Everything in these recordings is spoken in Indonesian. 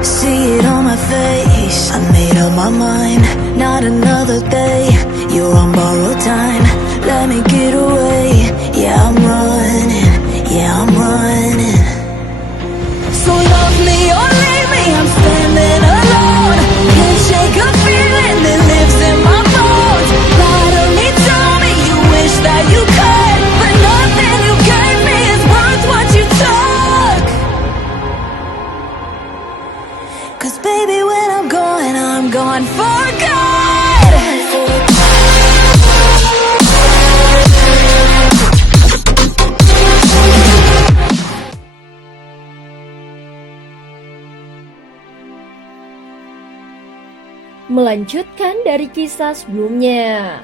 See it on my face, I made up my mind. Not another day, you're on borrowed time. Let me get away, yeah I'm running, yeah I'm running. So love me or leave me, I'm standing alone. Can't shake a feeling that lives in my bones. Lie to me, tell me you wish that you could, but nothing you gave me is worth what you took. 'Cause baby when I'm gone for good. Melanjutkan dari kisah sebelumnya.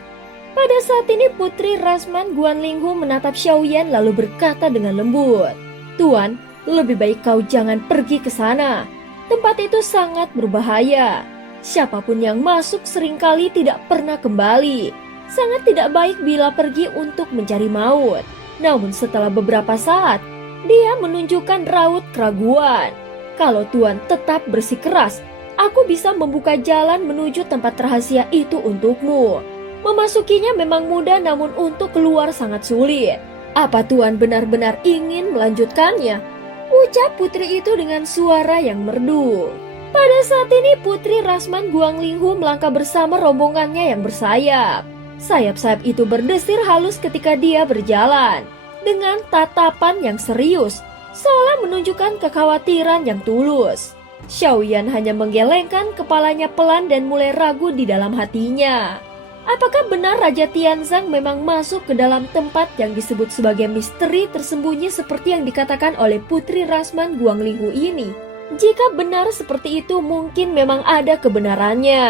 Pada saat ini Putri Rasman Guanlinghu menatap Xiaoyan lalu berkata dengan lembut, "Tuan, lebih baik kau jangan pergi ke sana. Tempat itu sangat berbahaya. Siapapun yang masuk seringkali tidak pernah kembali. Sangat tidak baik bila pergi untuk mencari maut." Namun setelah beberapa saat, dia menunjukkan raut keraguan. "Kalau Tuan tetap bersikeras, aku bisa membuka jalan menuju tempat rahasia itu untukmu. Memasukinya memang mudah, namun untuk keluar sangat sulit. Apa Tuan benar-benar ingin melanjutkannya?" ucap putri itu dengan suara yang merdu. Pada saat ini Putri Rasman Guanlinghu melangkah bersama rombongannya yang bersayap. Sayap-sayap itu berdesir halus ketika dia berjalan, dengan tatapan yang serius, seolah menunjukkan kekhawatiran yang tulus. Xiaoyan hanya menggelengkan kepalanya pelan dan mulai ragu di dalam hatinya. Apakah benar Raja Tianzang memang masuk ke dalam tempat yang disebut sebagai misteri tersembunyi seperti yang dikatakan oleh Putri Rasman Guanlinghu ini? Jika benar seperti itu, mungkin memang ada kebenarannya.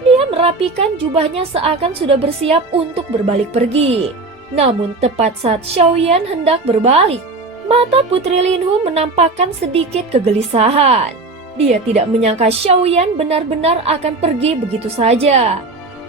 Dia merapikan jubahnya seakan sudah bersiap untuk berbalik pergi. Namun tepat saat Xiaoyan hendak berbalik, mata Putri Linhu menampakkan sedikit kegelisahan. Dia tidak menyangka Xiaoyan benar-benar akan pergi begitu saja.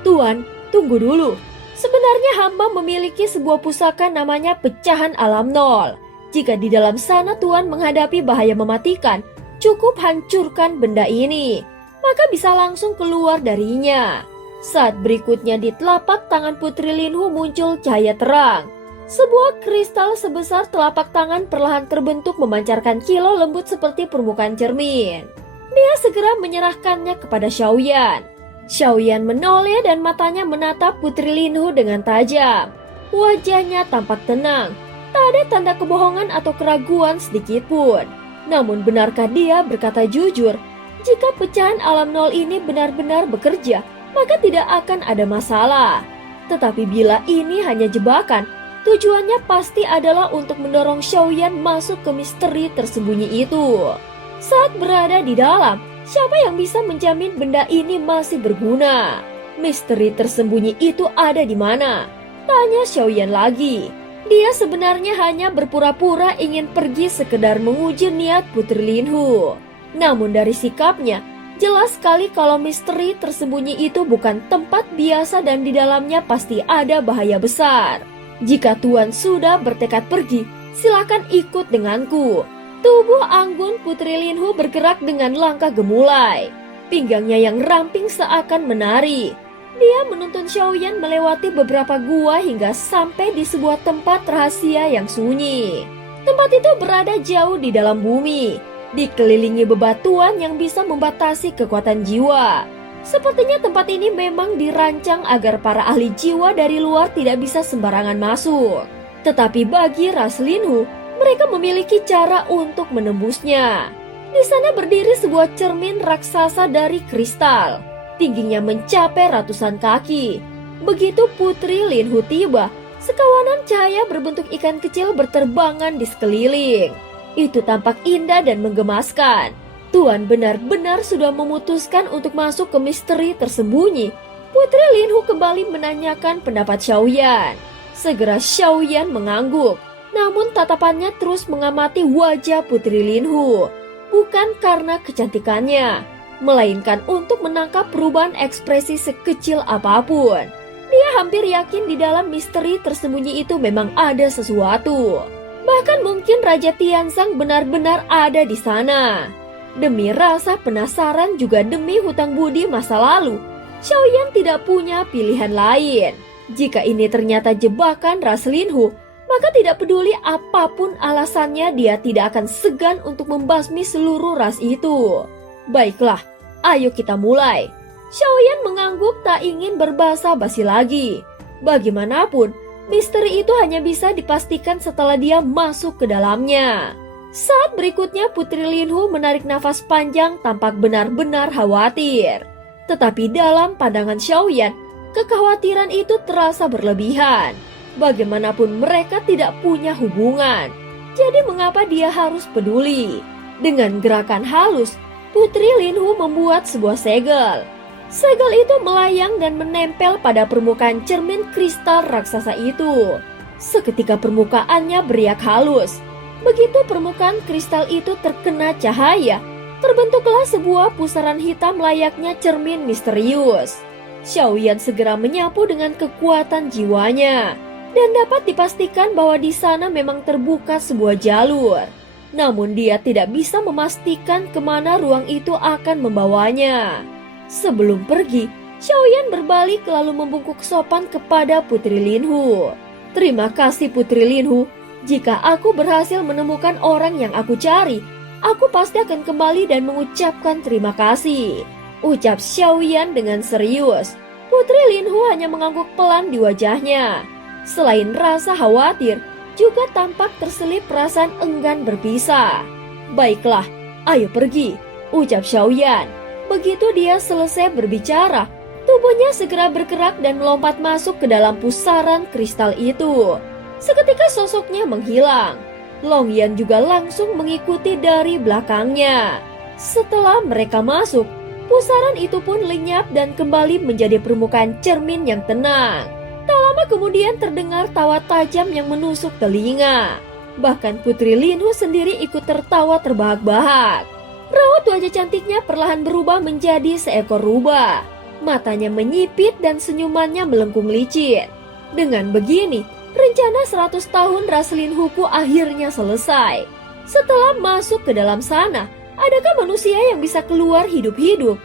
"Tuan, tunggu dulu. Sebenarnya hamba memiliki sebuah pusaka namanya Pecahan Alam Nol. Jika di dalam sana Tuan menghadapi bahaya mematikan, cukup hancurkan benda ini, maka bisa langsung keluar darinya." Saat berikutnya di telapak tangan Putri Linhu muncul cahaya terang. Sebuah kristal sebesar telapak tangan perlahan terbentuk memancarkan kilau lembut seperti permukaan cermin. Dia segera menyerahkannya kepada Xiaoyan. Xiaoyan menoleh dan matanya menatap Putri Linhu dengan tajam. Wajahnya tampak tenang, tak ada tanda kebohongan atau keraguan sedikit pun. Namun benarkah dia berkata jujur? Jika pecahan alam nol ini benar-benar bekerja, maka tidak akan ada masalah. Tetapi bila ini hanya jebakan, tujuannya pasti adalah untuk mendorong Xiaoyan masuk ke misteri tersembunyi itu. Saat berada di dalam, siapa yang bisa menjamin benda ini masih berguna? Misteri tersembunyi itu ada di mana? Tanya Xiaoyan lagi. Dia sebenarnya hanya berpura-pura ingin pergi sekedar menguji niat Putri Linhu. Namun dari sikapnya, jelas sekali kalau misteri tersembunyi itu bukan tempat biasa dan di dalamnya pasti ada bahaya besar. "Jika Tuan sudah bertekad pergi, silakan ikut denganku." Tubuh anggun Putri Linhu bergerak dengan langkah gemulai. Pinggangnya yang ramping seakan menari. Dia menuntun Xiaoyan melewati beberapa gua hingga sampai di sebuah tempat rahasia yang sunyi. Tempat itu berada jauh di dalam bumi, dikelilingi bebatuan yang bisa membatasi kekuatan jiwa. Sepertinya tempat ini memang dirancang agar para ahli jiwa dari luar tidak bisa sembarangan masuk. Tetapi bagi ras Linhu, mereka memiliki cara untuk menembusnya. Di sana berdiri sebuah cermin raksasa dari kristal. Tingginya mencapai ratusan kaki. Begitu Putri Linhu tiba, sekawanan cahaya berbentuk ikan kecil berterbangan di sekeliling. Itu tampak indah dan menggemaskan. Tuan benar-benar sudah memutuskan untuk masuk ke misteri tersembunyi. Putri Linhu kembali menanyakan pendapat Xiaoyan. Segera Xiaoyan mengangguk. Namun tatapannya terus mengamati wajah Putri Linhu, bukan karena kecantikannya, melainkan untuk menangkap perubahan ekspresi sekecil apapun. Dia hampir yakin di dalam misteri tersembunyi itu memang ada sesuatu. Bahkan mungkin Raja Tianzang benar-benar ada di sana. Demi rasa penasaran juga demi hutang budi masa lalu, Xiaoyan tidak punya pilihan lain. Jika ini ternyata jebakan ras Linhu, maka tidak peduli apapun alasannya, dia tidak akan segan untuk membasmi seluruh ras itu. Baiklah, ayo kita mulai. Xiaoyan mengangguk tak ingin berbasa basi lagi. Bagaimanapun, misteri itu hanya bisa dipastikan setelah dia masuk ke dalamnya. Saat berikutnya Putri Linhu menarik nafas panjang tampak benar-benar khawatir. Tetapi dalam pandangan Xiaoyan, kekhawatiran itu terasa berlebihan. Bagaimanapun mereka tidak punya hubungan. Jadi mengapa dia harus peduli? Dengan gerakan halus, Putri Linhu membuat sebuah segel. Segel itu melayang dan menempel pada permukaan cermin kristal raksasa itu. Seketika permukaannya beriak halus. Begitu permukaan kristal itu terkena cahaya, terbentuklah sebuah pusaran hitam layaknya cermin misterius. Xiaoyan segera menyapu dengan kekuatan jiwanya, dan dapat dipastikan bahwa di sana memang terbuka sebuah jalur. Namun dia tidak bisa memastikan kemana ruang itu akan membawanya. Sebelum pergi, Xiaoyan berbalik lalu membungkuk sopan kepada Putri Linhu. Terima kasih Putri Linhu. Jika aku berhasil menemukan orang yang aku cari, aku pasti akan kembali dan mengucapkan terima kasih, ucap Xiaoyan dengan serius. Putri Linhu hanya mengangguk pelan di wajahnya. Selain rasa khawatir, juga tampak terselip perasaan enggan berpisah. Baiklah, ayo pergi, ucap Xiaoyan. Begitu dia selesai berbicara, tubuhnya segera bergerak dan melompat masuk ke dalam pusaran kristal itu. Seketika sosoknya menghilang. Longyan juga langsung mengikuti dari belakangnya. Setelah mereka masuk, pusaran itu pun lenyap dan kembali menjadi permukaan cermin yang tenang. Tak lama kemudian terdengar tawa tajam yang menusuk telinga. Bahkan Putri Linhu sendiri ikut tertawa terbahak-bahak. Raut wajah cantiknya perlahan berubah menjadi seekor rubah. Matanya menyipit dan senyumannya melengkung licin. Dengan begini, rencana 100 tahun ras Linhu-ku akhirnya selesai. Setelah masuk ke dalam sana, adakah manusia yang bisa keluar hidup-hidup?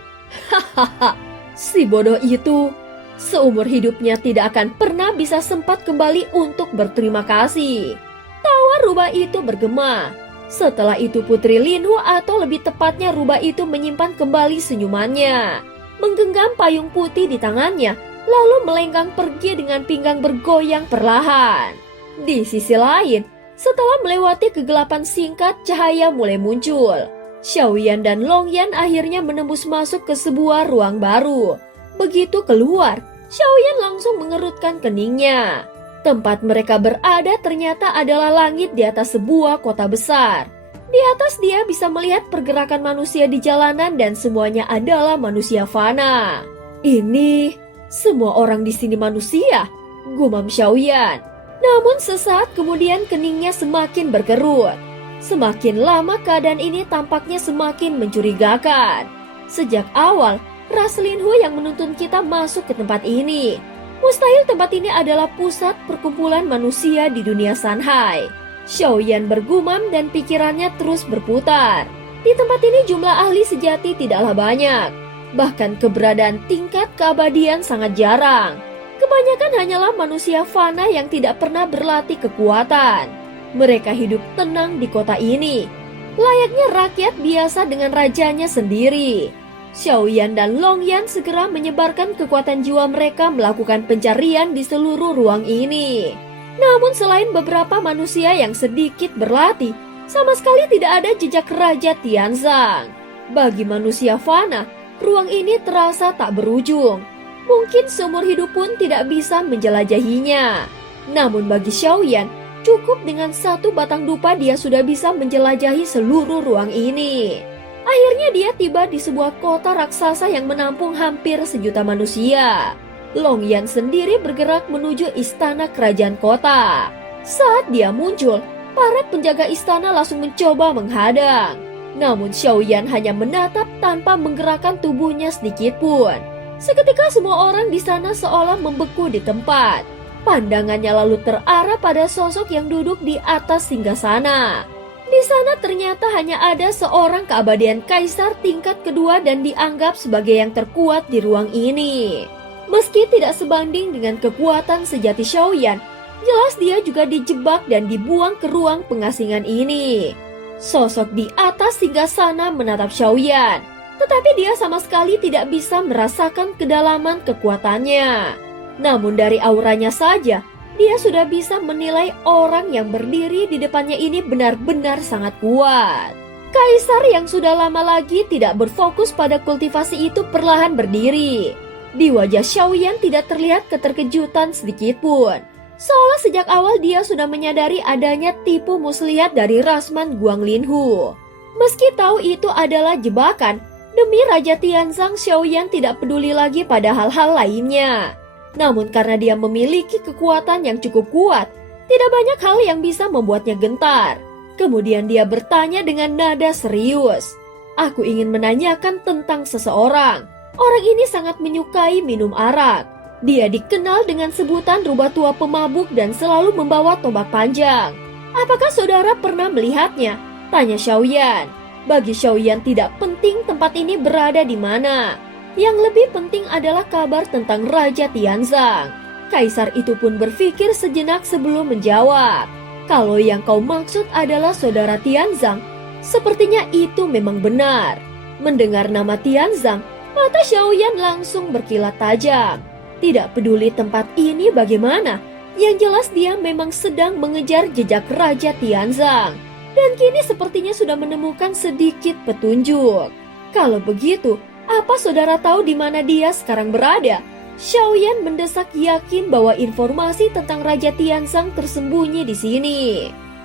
Hahaha, si bodoh itu seumur hidupnya tidak akan pernah bisa sempat kembali untuk berterima kasih. Tawa rubah itu bergema. Setelah itu Putri Linhu, atau lebih tepatnya rubah itu, menyimpan kembali senyumannya, menggenggam payung putih di tangannya, lalu melenggang pergi dengan pinggang bergoyang perlahan. Di sisi lain, setelah melewati kegelapan singkat, cahaya mulai muncul. Xiaoyan dan Longyan akhirnya menembus masuk ke sebuah ruang baru. Begitu keluar, Xiaoyan langsung mengerutkan keningnya. Tempat mereka berada ternyata adalah langit di atas sebuah kota besar. Di atas dia bisa melihat pergerakan manusia di jalanan dan semuanya adalah manusia fana. Ini semua orang di sini manusia, gumam Xiaoyan. Namun sesaat kemudian keningnya semakin berkerut. Semakin lama keadaan ini tampaknya semakin mencurigakan. Sejak awal, ras Linhu yang menuntun kita masuk ke tempat ini. Mustahil tempat ini adalah pusat perkumpulan manusia di dunia Sanhai. Xiaoyan bergumam dan pikirannya terus berputar. Di tempat ini jumlah ahli sejati tidaklah banyak. Bahkan keberadaan tingkat keabadian sangat jarang. Kebanyakan hanyalah manusia fana yang tidak pernah berlatih kekuatan. Mereka hidup tenang di kota ini, layaknya rakyat biasa dengan rajanya sendiri. Xiaoyan dan Longyan segera menyebarkan kekuatan jiwa mereka melakukan pencarian di seluruh ruang ini. Namun selain beberapa manusia yang sedikit berlatih, sama sekali tidak ada jejak Raja Tianzang. Bagi manusia fana, ruang ini terasa tak berujung. Mungkin seumur hidup pun tidak bisa menjelajahinya. Namun bagi Xiaoyan, cukup dengan satu batang dupa dia sudah bisa menjelajahi seluruh ruang ini. Akhirnya dia tiba di sebuah kota raksasa yang menampung hampir 1 juta manusia. Longyan sendiri bergerak menuju istana kerajaan kota. Saat dia muncul, para penjaga istana langsung mencoba menghadang. Namun Xiaoyan hanya menatap tanpa menggerakkan tubuhnya sedikit pun. Seketika semua orang di sana seolah membeku di tempat. Pandangannya lalu terarah pada sosok yang duduk di atas singgasana. Di sana ternyata hanya ada seorang keabadian kaisar tingkat kedua dan dianggap sebagai yang terkuat di ruang ini. Meski tidak sebanding dengan kekuatan sejati Xiaoyan, jelas dia juga dijebak dan dibuang ke ruang pengasingan ini. Sosok di atas singgasana menatap Xiaoyan, tetapi dia sama sekali tidak bisa merasakan kedalaman kekuatannya. Namun dari auranya saja, dia sudah bisa menilai orang yang berdiri di depannya ini benar-benar sangat kuat. Kaisar yang sudah lama lagi tidak berfokus pada kultivasi itu perlahan berdiri. Di wajah Xiaoyan tidak terlihat keterkejutan sedikitpun. Seolah sejak awal dia sudah menyadari adanya tipu muslihat dari Rasman Guanglinhu. Meski tahu itu adalah jebakan, demi Raja Tianzang, Xiaoyan tidak peduli lagi pada hal-hal lainnya. Namun karena dia memiliki kekuatan yang cukup kuat, tidak banyak hal yang bisa membuatnya gentar. Kemudian dia bertanya dengan nada serius. Aku ingin menanyakan tentang seseorang. Orang ini sangat menyukai minum arak. Dia dikenal dengan sebutan rubah tua pemabuk dan selalu membawa tombak panjang. Apakah saudara pernah melihatnya? Tanya Xiaoyan. Bagi Xiaoyan tidak penting tempat ini berada di mana. Yang lebih penting adalah kabar tentang Raja Tianzang. Kaisar itu pun berpikir sejenak sebelum menjawab. Kalau yang kau maksud adalah saudara Tianzang, sepertinya itu memang benar. Mendengar nama Tianzang, mata Xiaoyan langsung berkilat tajam. Tidak peduli tempat ini bagaimana, yang jelas dia memang sedang mengejar jejak Raja Tianzang. Dan kini sepertinya sudah menemukan sedikit petunjuk. Kalau begitu, apa saudara tahu di mana dia sekarang berada? Xiaoyan mendesak yakin bahwa informasi tentang Raja Tianzang tersembunyi di sini.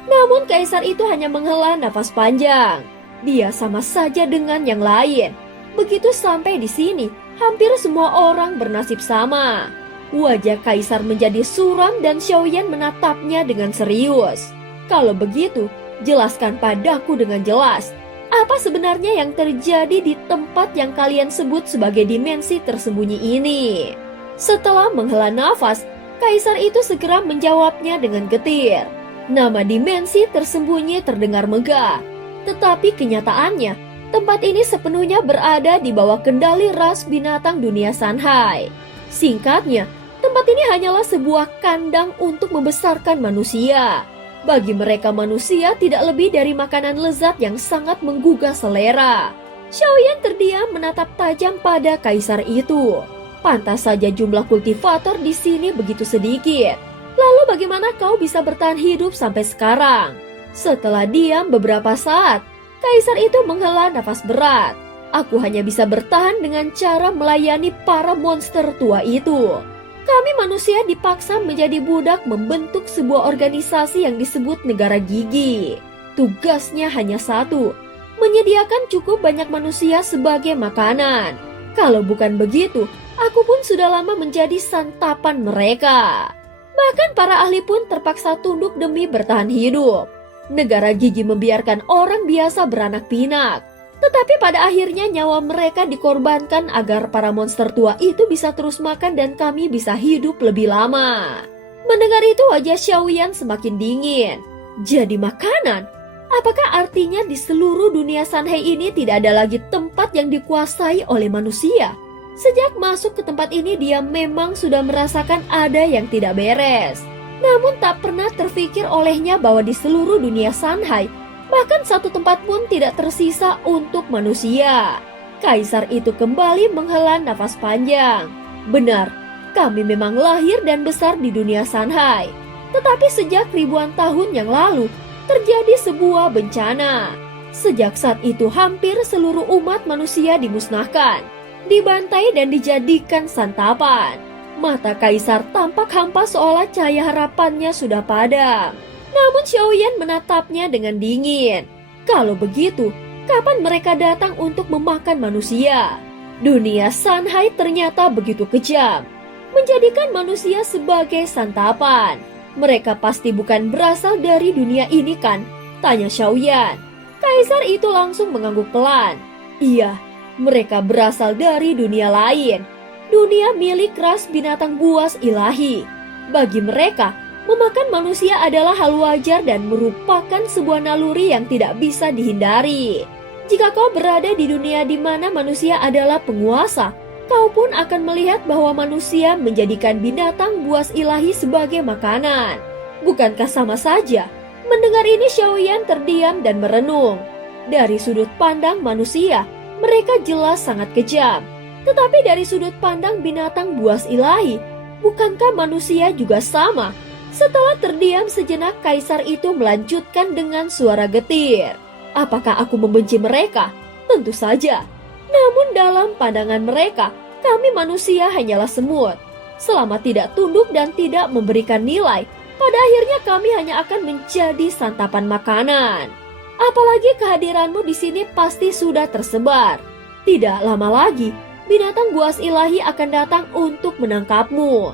Namun kaisar itu hanya menghela nafas panjang. Dia sama saja dengan yang lain. Begitu sampai di sini, hampir semua orang bernasib sama. Wajah kaisar menjadi suram dan Xiaoyan menatapnya dengan serius. Kalau begitu, jelaskan padaku dengan jelas. Apa sebenarnya yang terjadi di tempat yang kalian sebut sebagai dimensi tersembunyi ini? Setelah menghela nafas, kaisar itu segera menjawabnya dengan getir. Nama dimensi tersembunyi terdengar megah, tetapi kenyataannya, tempat ini sepenuhnya berada di bawah kendali ras binatang dunia Sanhai. Singkatnya, tempat ini hanyalah sebuah kandang untuk membesarkan manusia. Bagi mereka manusia tidak lebih dari makanan lezat yang sangat menggugah selera. Xiaoyan terdiam menatap tajam pada kaisar itu. Pantas saja jumlah kultivator di sini begitu sedikit. Lalu bagaimana kau bisa bertahan hidup sampai sekarang? Setelah diam beberapa saat, kaisar itu menghela nafas berat. Aku hanya bisa bertahan dengan cara melayani para monster tua itu. Kami manusia dipaksa menjadi budak membentuk sebuah organisasi yang disebut Negara Gigi. Tugasnya hanya satu, menyediakan cukup banyak manusia sebagai makanan. Kalau bukan begitu, aku pun sudah lama menjadi santapan mereka. Bahkan para ahli pun terpaksa tunduk demi bertahan hidup. Negara Gigi membiarkan orang biasa beranak pinak. Tetapi pada akhirnya nyawa mereka dikorbankan agar para monster tua itu bisa terus makan dan kami bisa hidup lebih lama. Mendengar itu wajah Xiaoyan semakin dingin. Jadi makanan? Apakah artinya di seluruh dunia Sanhai ini tidak ada lagi tempat yang dikuasai oleh manusia? Sejak masuk ke tempat ini dia memang sudah merasakan ada yang tidak beres. Namun tak pernah terfikir olehnya bahwa di seluruh dunia Sanhai bahkan satu tempat pun tidak tersisa untuk manusia. Kaisar itu kembali menghela nafas panjang. Benar, kami memang lahir dan besar di dunia Sanhai. Tetapi sejak ribuan tahun yang lalu, terjadi sebuah bencana. Sejak saat itu hampir seluruh umat manusia dimusnahkan, dibantai dan dijadikan santapan. Mata kaisar tampak hampa seolah cahaya harapannya sudah padam. Namun Xiaoyan menatapnya dengan dingin. Kalau begitu, kapan mereka datang untuk memakan manusia? Dunia Sanhai ternyata begitu kejam, menjadikan manusia sebagai santapan. Mereka pasti bukan berasal dari dunia ini kan? Tanya Xiaoyan. Kaisar itu langsung mengangguk pelan. Iya, mereka berasal dari dunia lain. Dunia milik ras binatang buas ilahi. Bagi mereka, Memakan manusia adalah hal wajar dan merupakan sebuah naluri yang tidak bisa dihindari. Jika kau berada di dunia di mana manusia adalah penguasa, kau pun akan melihat bahwa manusia menjadikan binatang buas ilahi sebagai makanan. Bukankah sama saja? Mendengar ini Xiaoyan terdiam dan merenung. Dari sudut pandang manusia, mereka jelas sangat kejam. Tetapi dari sudut pandang binatang buas ilahi, bukankah manusia juga sama? Setelah terdiam sejenak, kaisar itu melanjutkan dengan suara getir. Apakah aku membenci mereka? Tentu saja. Namun dalam pandangan mereka, kami manusia hanyalah semut. Selama tidak tunduk dan tidak memberikan nilai, pada akhirnya kami hanya akan menjadi santapan makanan. Apalagi kehadiranmu di sini pasti sudah tersebar. Tidak lama lagi, binatang buas ilahi akan datang untuk menangkapmu.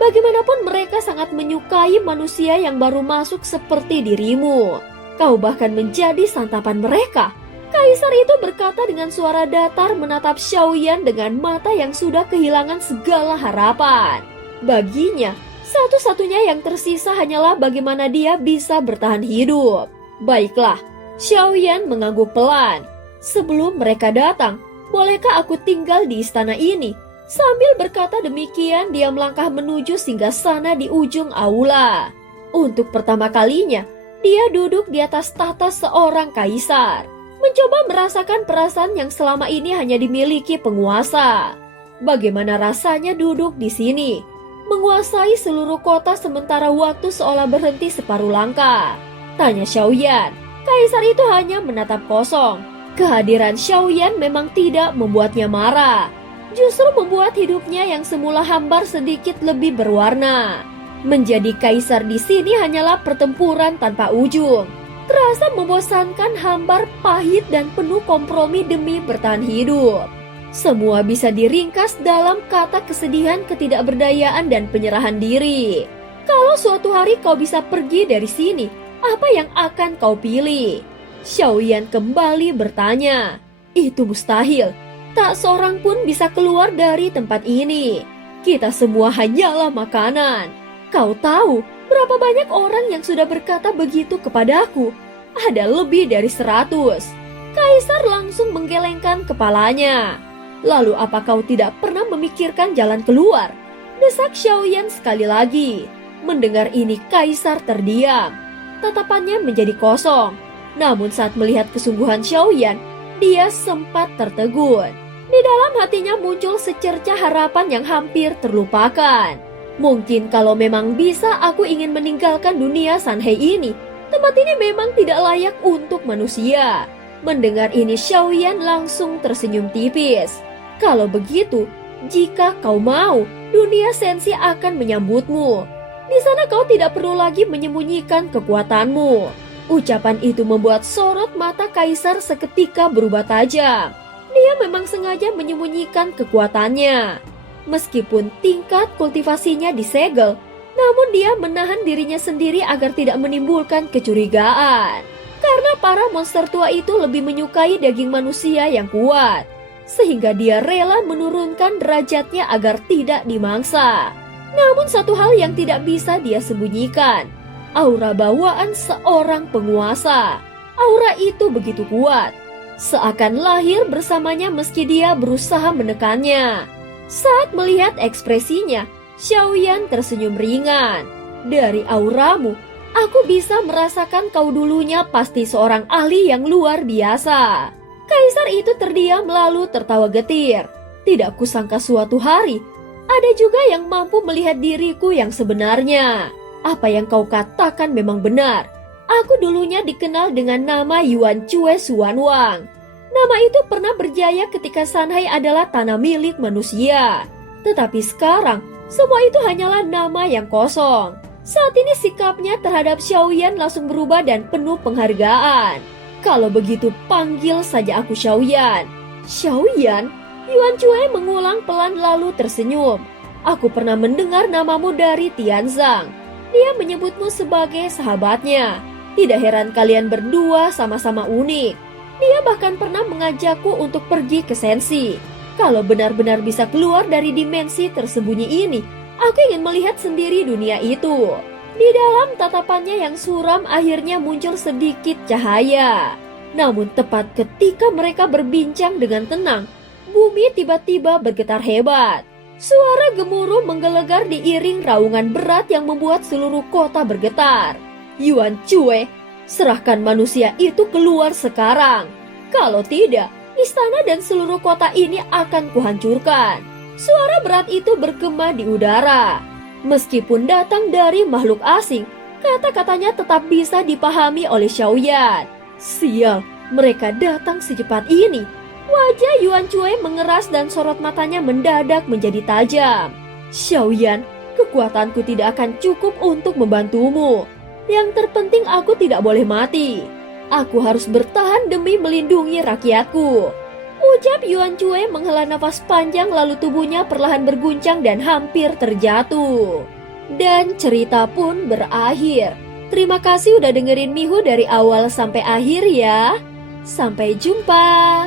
Bagaimanapun mereka sangat menyukai manusia yang baru masuk seperti dirimu. Kau bahkan menjadi santapan mereka. Kaisar itu berkata dengan suara datar menatap Xiaoyan dengan mata yang sudah kehilangan segala harapan. Baginya, satu-satunya yang tersisa hanyalah bagaimana dia bisa bertahan hidup. Baiklah, Xiaoyan mengangguk pelan. Sebelum mereka datang, bolehkah aku tinggal di istana ini? Sambil berkata demikian, dia melangkah menuju singgasana di ujung aula. Untuk pertama kalinya, dia duduk di atas tahta seorang kaisar, mencoba merasakan perasaan yang selama ini hanya dimiliki penguasa. Bagaimana rasanya duduk di sini, menguasai seluruh kota sementara waktu seolah berhenti separuh langkah? Tanya Xiaoyan. Kaisar itu hanya menatap kosong. Kehadiran Xiaoyan memang tidak membuatnya marah. Justru membuat hidupnya yang semula hambar sedikit lebih berwarna. Menjadi kaisar di sini hanyalah pertempuran tanpa ujung. Terasa membosankan, hambar, pahit, dan penuh kompromi demi bertahan hidup. Semua bisa diringkas dalam kata kesedihan, ketidakberdayaan, dan penyerahan diri. Kalau suatu hari kau bisa pergi dari sini, apa yang akan kau pilih? Xiaoyan kembali bertanya. Itu mustahil. Tak seorang pun bisa keluar dari tempat ini. Kita semua hanyalah makanan. Kau tahu berapa banyak orang yang sudah berkata begitu kepadaku? Ada lebih dari 100. Kaisar langsung menggelengkan kepalanya. Lalu apa kau tidak pernah memikirkan jalan keluar? Desak Xiaoyan sekali lagi. Mendengar ini Kaisar terdiam. Tatapannya menjadi kosong. Namun saat melihat kesungguhan Xiaoyan, dia sempat tertegun. Di dalam hatinya muncul secercah harapan yang hampir terlupakan. Mungkin kalau memang bisa aku ingin meninggalkan dunia Sanhei ini, tempat ini memang tidak layak untuk manusia. Mendengar ini Xiaoyan langsung tersenyum tipis. Kalau begitu, jika kau mau, dunia Sensi akan menyambutmu. Di sana kau tidak perlu lagi menyembunyikan kekuatanmu. Ucapan itu membuat sorot mata Kaisar seketika berubah tajam. Dia memang sengaja menyembunyikan kekuatannya. Meskipun tingkat kultivasinya disegel, namun dia menahan dirinya sendiri agar tidak menimbulkan kecurigaan. Karena para monster tua itu lebih menyukai daging manusia yang kuat, sehingga dia rela menurunkan derajatnya agar tidak dimangsa. Namun satu hal yang tidak bisa dia sembunyikan, aura bawaan seorang penguasa. Aura itu begitu kuat, seakan lahir bersamanya meski dia berusaha menekannya. Saat melihat ekspresinya, Xiaoyan tersenyum ringan. Dari auramu, aku bisa merasakan kau dulunya pasti seorang ahli yang luar biasa. Kaisar itu terdiam lalu tertawa getir. Tidak kusangka suatu hari, ada juga yang mampu melihat diriku yang sebenarnya. Apa yang kau katakan memang benar. Aku dulunya dikenal dengan nama Yuan Cue Xuanwang. Nama itu pernah berjaya ketika Sanhai adalah tanah milik manusia. Tetapi sekarang, semua itu hanyalah nama yang kosong. Saat ini sikapnya terhadap Xiaoyan langsung berubah dan penuh penghargaan. Kalau begitu panggil saja aku Xiaoyan. Xiaoyan? Yuan Cue mengulang pelan lalu tersenyum. Aku pernah mendengar namamu dari Tianzang. Dia menyebutmu sebagai sahabatnya. Tidak heran kalian berdua sama-sama unik. Dia bahkan pernah mengajakku untuk pergi ke Sensi. Kalau benar-benar bisa keluar dari dimensi tersembunyi ini, aku ingin melihat sendiri dunia itu. Di dalam tatapannya yang suram akhirnya muncul sedikit cahaya. Namun tepat ketika mereka berbincang dengan tenang, bumi tiba-tiba bergetar hebat. Suara gemuruh menggelegar diiring raungan berat yang membuat seluruh kota bergetar. Yuan Cue, serahkan manusia itu keluar sekarang. Kalau tidak, istana dan seluruh kota ini akan kuhancurkan. Suara berat itu bergema di udara. Meskipun datang dari makhluk asing, kata-katanya tetap bisa dipahami oleh Xiaoyan. Sial, mereka datang secepat ini. Wajah Yuan Cui mengeras dan sorot matanya mendadak menjadi tajam. Xiaoyan, kekuatanku tidak akan cukup untuk membantumu. Yang terpenting aku tidak boleh mati. Aku harus bertahan demi melindungi rakyatku. Ucap Yuan Cui menghela nafas panjang lalu tubuhnya perlahan berguncang dan hampir terjatuh. Dan cerita pun berakhir. Terima kasih udah dengerin Mihu dari awal sampai akhir ya. Sampai jumpa.